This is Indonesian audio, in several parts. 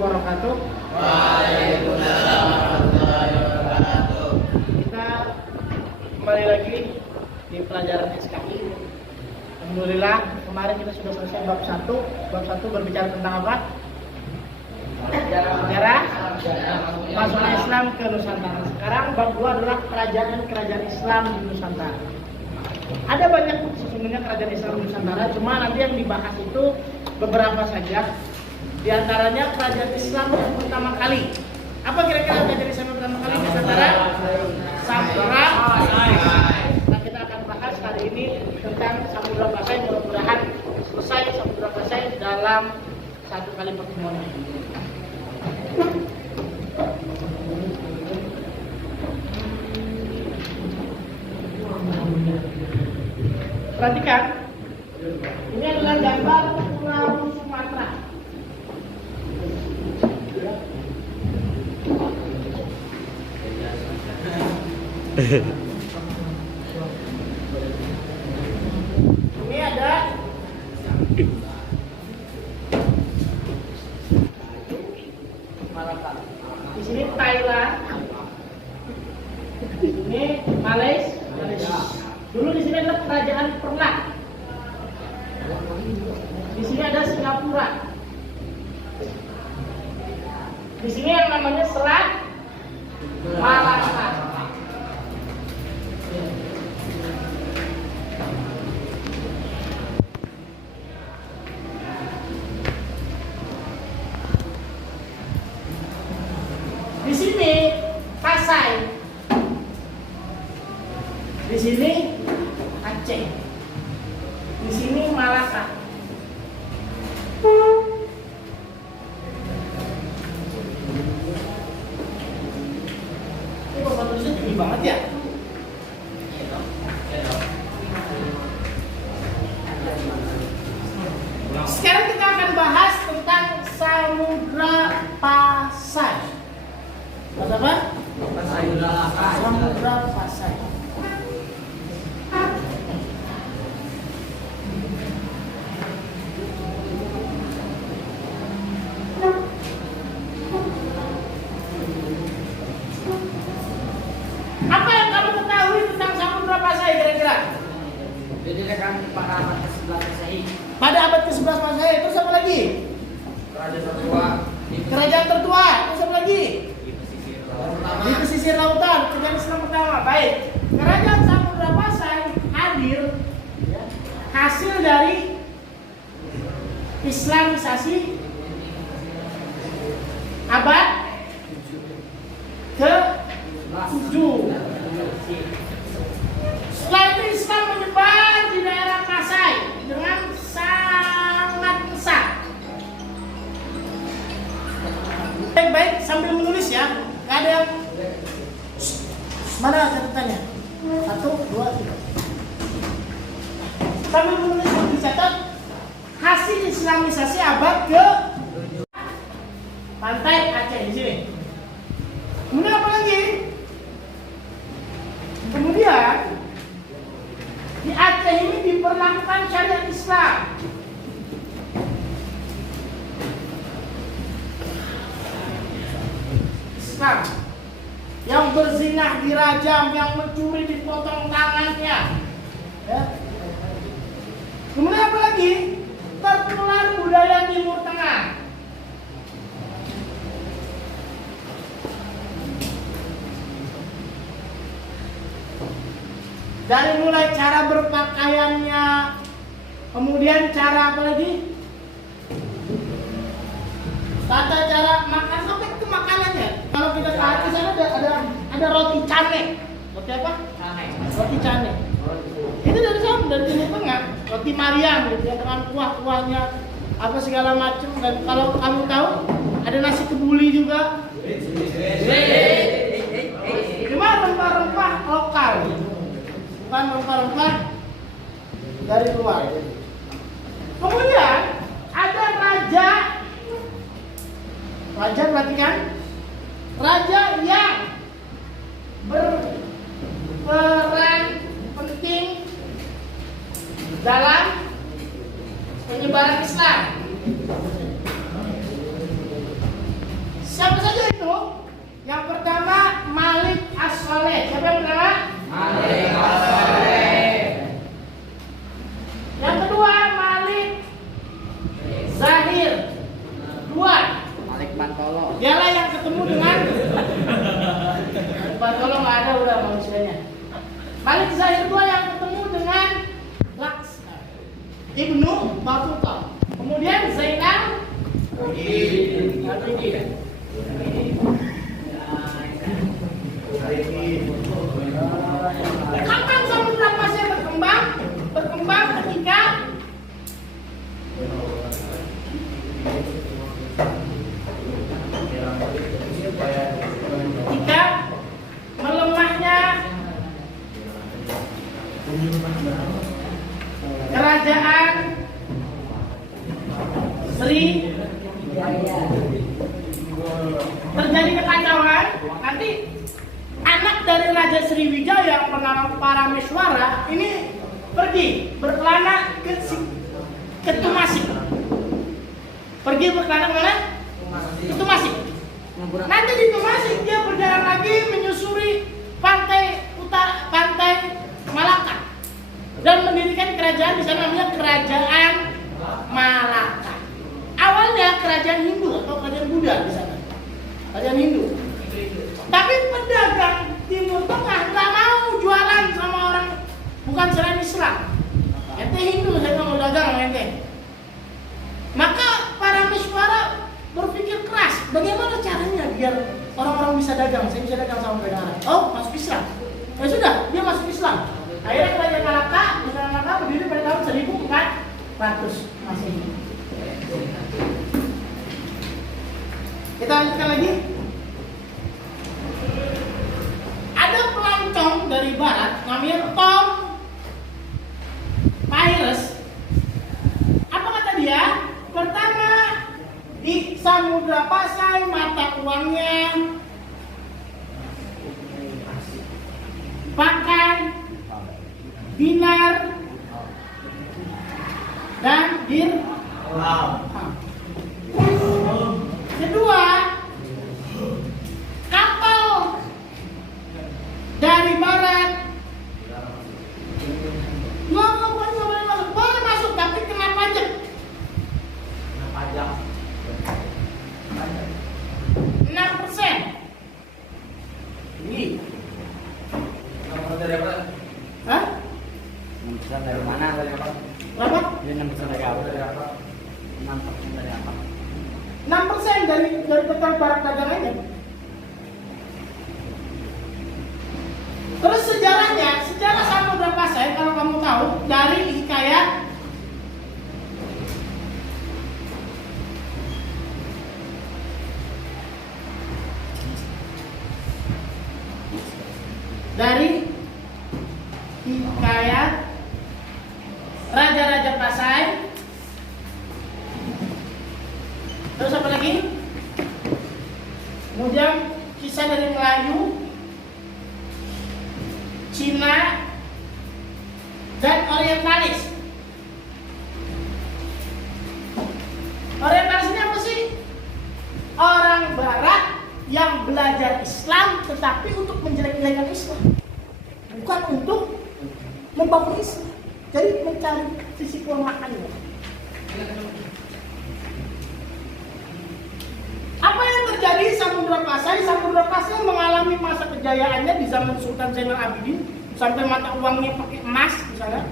Wabarakatuh. Waalaikumsalam warahmatullahi wabarakatuh. Kita kembali lagi di pelajaran SKI. Alhamdulillah kemarin kita sudah selesai bab 1. Bab 1 berbicara tentang apa? Sejarah masuknya Islam ke Nusantara. Sekarang bab 2 adalah kerajaan Islam di Nusantara. Ada banyak sesungguhnya kerajaan Islam di Nusantara, cuma nanti yang dibahas itu beberapa saja. Di antaranya kerajaan Islam yang pertama kali. Apa kira-kira kerajaan Islam yang pertama kali di Nusantara? Samudra Pasai. Nah, kita akan bahas hari ini tentang Samudra Pasai. Mudah-mudahan selesai Samudra Pasai dalam satu kali pertemuan. Perhatikan, ini adalah gambar Pulau Sumatera. Ini ada Malaka. Di sini Thailand. Ini Malaysia. Dulu di sini adalah kerajaan Pernak. Di sini ada Singapura. Di sini yang namanya Selat Malaka. Di sini Pasai. Di sini Aceh. Di sini Malaka. Ini Bapak tulisnya tinggi banget ya? Sekarang kita akan bahas tentang Samudra Pasai. Apa? Samudra Pasai. Apa yang kamu ketahui tentang Samudra Pasai kira-kira? Jadi kan pada abad ke-11 Masehi, Pada abad ke-11 Masehi, terus apa lagi? kerajaan tertua Kerajaan tertua, terus apa lagi? di pesisir Di utama. pesisir lautan, kerajaan Islam pertama. Baik, kerajaan Samudra Pasai hadir hasil dari Islamisasi abad ke-7. Setelah itu Islam menyebar di daerah Pasai dengan sangat pesat. Baik-baik sambil menulis ya. Gak ada yang mana catatannya? 1, 2, 3. Sambil menulis dicatat hasil Islamisasi abad ke pantai Aceh di sini. Kemudian apa lagi? Kemudian di Aceh ini diberlakukan syariat Islam. Islam yang berzinah dirajam, yang mencuri dipotong tangannya. Ya. Kemudian apa lagi? Tertular budaya Timur Tengah. Dari mulai cara berpakaiannya, kemudian cara apa lagi? Tata cara makan, sampai ke makanannya. Kalau kita ke Aceh sana ada roti cane. Roti apa? Roti cane. Itu dari sana, dari Timur Tengah. Roti Mariam gitu ya, dengan kuah-kuahnya apa segala macam. Dan kalau kamu tahu ada nasi kebuli juga. Cuma rempah-rempah lokal, bukan rempah-rempah dari luar. Kemudian ada raja. Raja, perhatikan, raja yang berperan penting dalam penyebaran Islam. Pantolo. Dialah yang ketemu dengan Pantolo, nggak ada udah manusianya. Malik Zahir II yang ketemu dengan Ibnu Battuta. Kemudian Zainal Abidin. Kapan Samudra Pasir berkembang? Berkembang ketika melemahnya kerajaan Sri, terjadi kekacauan. Nanti anak dari Raja Sriwijaya yang bernama Parameswara ini pergi berkelana ke Tumasik. Pergi berkelana kemana? Ke Tumasik. Nanti di Tumasik dia berjalan lagi menyusuri pantai utara, pantai Malaka, dan mendirikan kerajaan di sana namanya Kerajaan Malaka. Awalnya kerajaan Hindu atau kerajaan Buddha di sana, kerajaan Hindu. Tapi pedagang Timur Tengah nggak mau jualan sama orang bukan selain Islam. Ente Hindu, saya nggak mau dagang sama ente. Maka para Parameswara berpikir keras, bagaimana caranya biar orang-orang bisa dagang, saya bisa dagang sama pedagang Arab. Oh, masuk Islam. Ya sudah, dia masuk Islam. Akhirnya kerajaan Malaka berdiri pada tahun 1400 Masehi. Kita lanjutkan lagi. Ada pelancong dari barat namanya Tom Pires. Apa kata dia? Pertama, di Samudra Pasai mata uangnya pakai dinar dan dirham. Kedua, kapal dari barat nggak boleh masuk, tapi kena pajak. 6%. Ini. Hah? 6% dari mana? Berapa? Ini 6% dari apa? 6% dari apa? 6% dari total barang dagangannya. Terus sejarahnya, sejarah Samudra Pasai kalau kamu tahu dari hikayat Raja-Raja Pasai. Terus apa lagi? Kemudian kisah dari Melayu, Cina, dan Orientalis. Orientalis ini apa sih? Orang Barat yang belajar Islam tetapi untuk menjelek-jelekan Islam, bukan untuk membangun Islam. Jadi mencari sisi kelemahannya. Apa yang terjadi di Samudra Pasai? Samudra Pasai mengalami masa kejayaannya di zaman Sultan Zainal Abidin sampai mata uangnya pakai emas misalnya.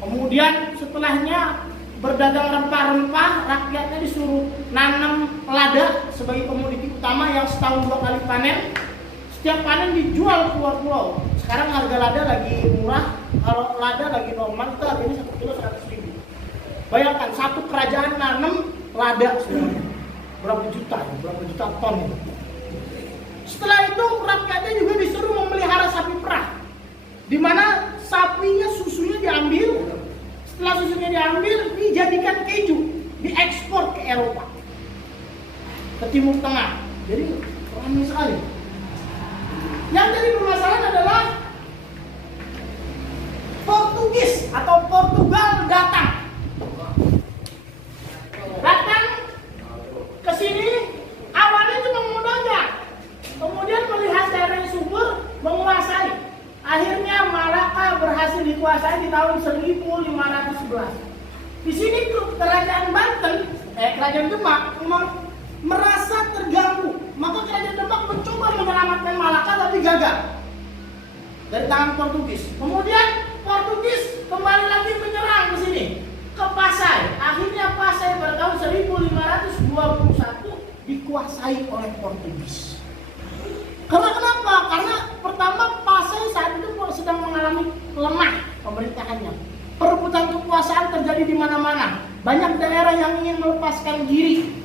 Kemudian setelahnya berdagang rempah-rempah, rakyatnya disuruh nanam lada sebagai komoditi utama yang setahun 2 kali panen. Setiap panen dijual keluar pulau. Sekarang harga lada lagi murah, kalau lada lagi normal itu harganya 1 kilo 100.000. Bayangkan satu kerajaan nanam lada semuanya. Berapa juta ton itu. Setelah itu rakyatnya juga disuruh memelihara sapi perah, di mana sapinya susunya diambil. Setelah susunya diambil, dijadikan keju, diekspor ke Eropa, ke Timur Tengah. Jadi ramai sekali. Yang jadi permasalahan adalah Portugis atau Portugal datang ke sini. Awalnya cuma mau dagang, kemudian melihat daerah yang subur, menguasai. Akhirnya Malaka berhasil dikuasai di tahun 1511. Di sini tuh kerajaan Banten, kerajaan Demak memang merasa dari tangan Portugis. Kemudian Portugis kembali lagi menyerang ke sini, ke Pasai. Akhirnya Pasai pada tahun 1521 dikuasai oleh Portugis. Karena kenapa? Karena pertama Pasai saat itu sedang mengalami lemah pemerintahannya. Perebutan kekuasaan terjadi di mana-mana. Banyak daerah yang ingin melepaskan diri.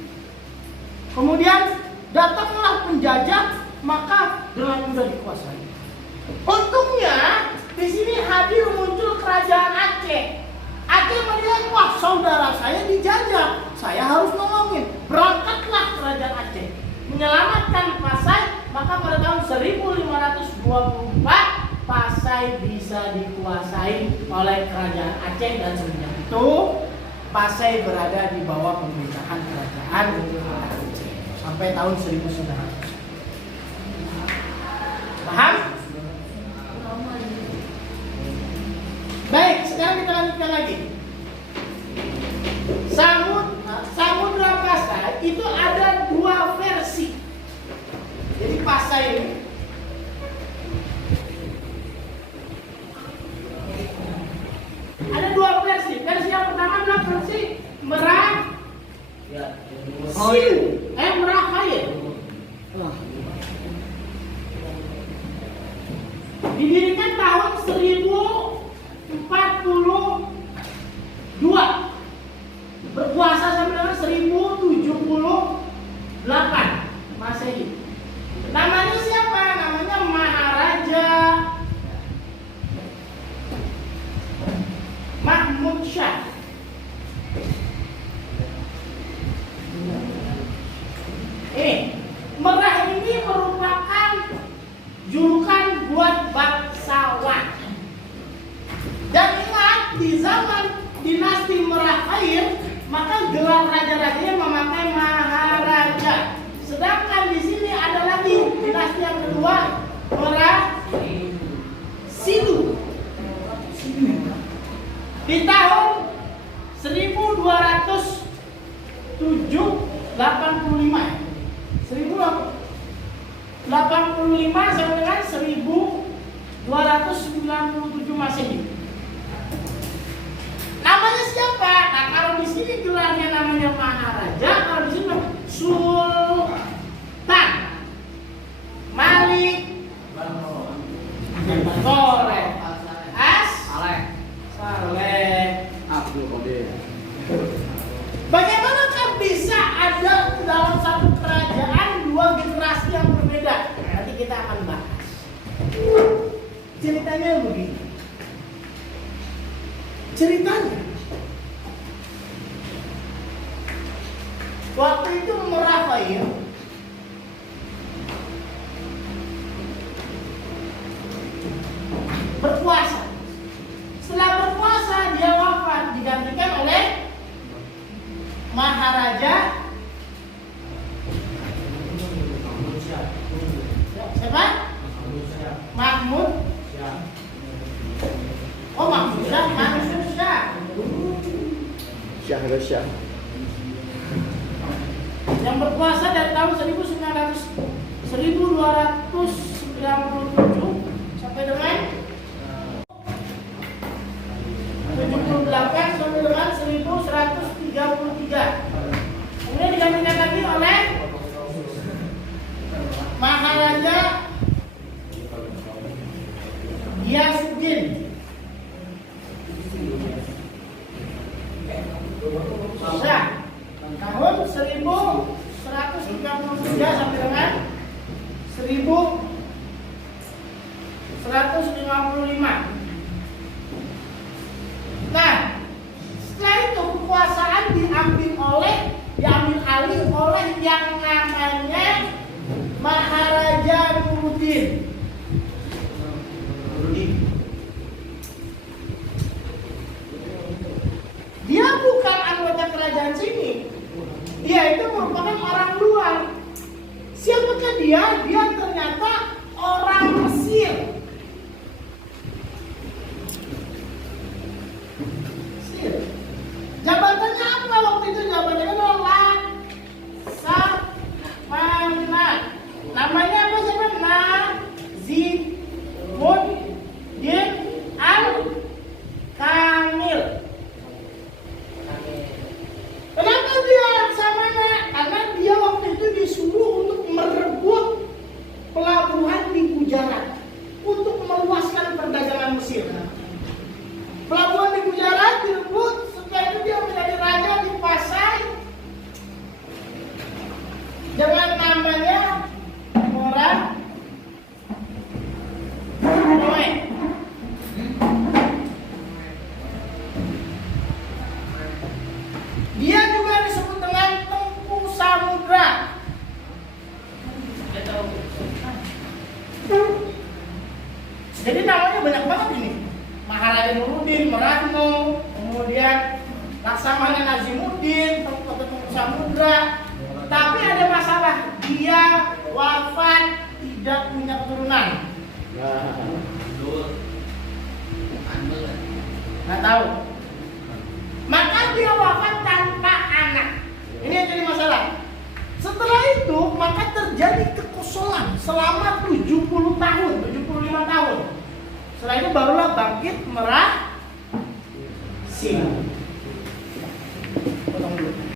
Kemudian datanglah penjajah, maka dengan mudah dikuasai. Untungnya di sini hadir muncul kerajaan Aceh. Aceh melihat, wah saudara saya dijajah, saya harus nolongin. Berangkatlah kerajaan Aceh menyelamatkan Pasai, maka pada tahun 1524 Pasai bisa dikuasai oleh kerajaan Aceh dan semenjak itu Pasai berada di bawah pemerintahan kerajaan Aceh sampai tahun 1900. Paham? Baik, sekarang kita lanjutkan lagi. Samudra Pasai itu ada dua versi. Jadi Pasai ini ada dua versi. Versi yang pertama adalah versi Merak Siu, Merak Khair. Didirikan tahun 1042, berkuasa sampai dengan 1078 Masehi. Namanya siapa? Namanya Maharaja Mahmud Shah. Merah ini merupakan julukan buat bangsawan. Dan ingat, di zaman dinasti Merak Khair, maka gelar raja-rajanya memakai Maharaja. Sedangkan di sini ada lagi dinasti yang kedua, Merak Sidu. Di tahun 1285 sampai dengan 1297 Masehi. Namanya siapa? Nah, kalau di sini gelarnya namanya Maharaja, kalau di sini Sultan Malik Saleh Abdul Qadir. Bagaimanakah bisa ada dalam satu kerajaan dua generasi yang berbeda? Nanti kita akan bahas. Ceritanya begini. Ceritanya waktu itu Merak Khair berkuasa. Setelah berkuasa dia wafat, digantikan oleh Maharaja siapa? Mahmud. Oh, Mahmud Syah, Mahmud Syah. Syah. Yang berkuasa dari tahun 1297 sampai dengan 78 sampai dengan 1133. Kemudian digantikan lagi oleh Maharaja Ghiyasuddin. Syah tahun 1133 sampai dengan 1155. Nah, setelah itu kekuasaan diambil alih oleh yang namanya Maharaja Nuruddin. Dia bukan anggota kerajaan sini. Dia itu merupakan orang luar. Siapakah dia? Dia ternyata orang Mesir. Jabatannya apa waktu itu? Jabatannya adalah Laksamana. Namanya apa? Siapa? Nazimuddin ada banyak banget ini. Maharaja Nuruddin, Merakno, kemudian Laksamana Nazimuddin, Tokoh Samudra. Tapi ada masalah, dia wafat tidak punya keturunan. Nggak tahu. Maka dia wafat tanpa anak. Ini yang jadi masalah. Setelah itu maka terjadi kekosongan selama 70 tahun, 75 tahun. Setelah itu barulah bangkit Merah Singh.